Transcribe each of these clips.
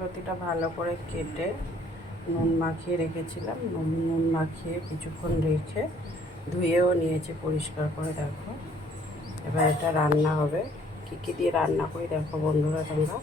লতিটা ভালো করে কেটে নুন মাখিয়ে রেখেছিলাম। নুন মাখিয়ে কিছুক্ষণ রেখে ধুয়েও নিয়েছি পরিষ্কার করে। দেখো এবার এটা রান্না হবে। কী কী দিয়ে রান্না করি দেখো বন্ধুরা তোমরা।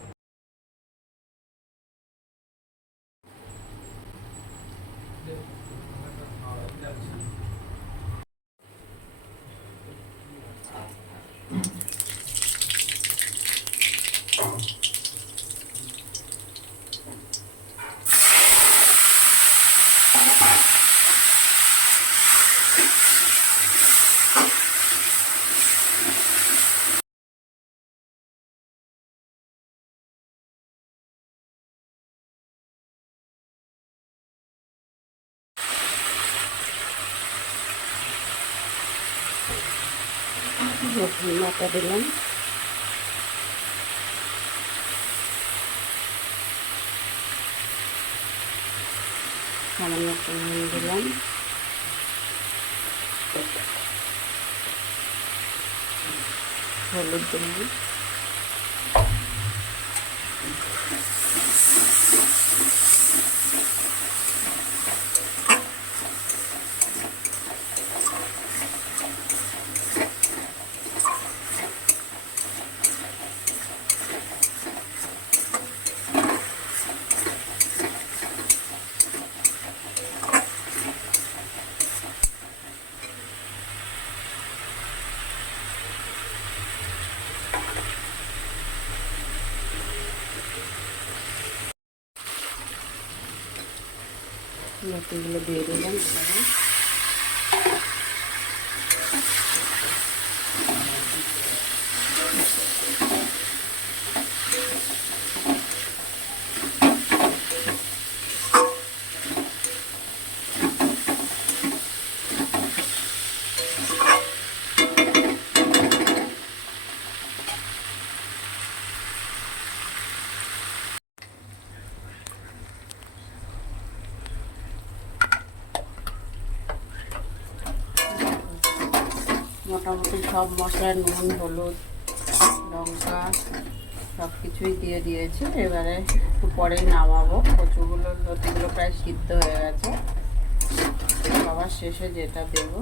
মাথা দিলাম, সামান্য নুন দিলাম, হলুদ দিলাম, লতিগুলো দিয়ে দিলাম। মোটামুটি সব মশলা নুন হলুদ লঙ্কা সব কিছুই দিয়ে দিয়েছি। এবারে একটু পরেই নামাবো। কচুগুলো লতিগুলো প্রায় সিদ্ধ হয়ে গেছে। সবার শেষে যেটা দেবো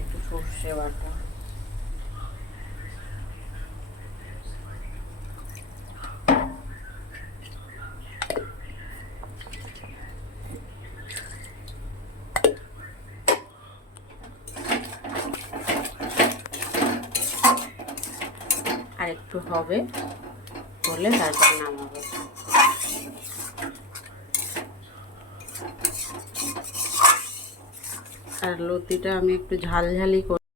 একটু সর্ষে বাটা। আর একটু হবে, হলে তারপর নামাবো। আর লতিটা আমি একটু ঝালঝালি করে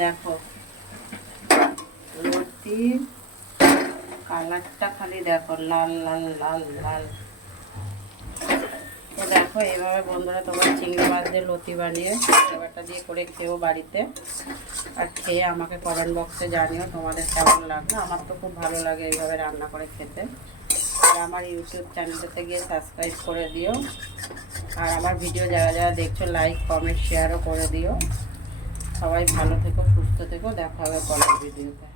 দেখো, লতির কালারটা খালি দেখো, লাল লাল লাল লাল। তো দেখো এইভাবে বন্ধুরা তোমরা চিংড়ি মাছ দিয়ে লতি বানিয়ে ফ্লেভারটা দিয়ে করে খেও বাড়িতে। আর খেয়ে আমাকে কমেন্ট বক্সে জানিও তোমাদের কেমন লাগলো। আমার তো খুব ভালো লাগে এইভাবে রান্না করে খেতে। আর আমার ইউটিউব চ্যানেলটাতে গিয়ে সাবস্ক্রাইব করে দিও। আর আমার ভিডিও যারা যারা দেখছো লাইক কমেন্ট শেয়ারও করে দিও। সবাই ভালো থেকো, সুস্থ থেকো। দেখা হবে পরের ভিডিওতে।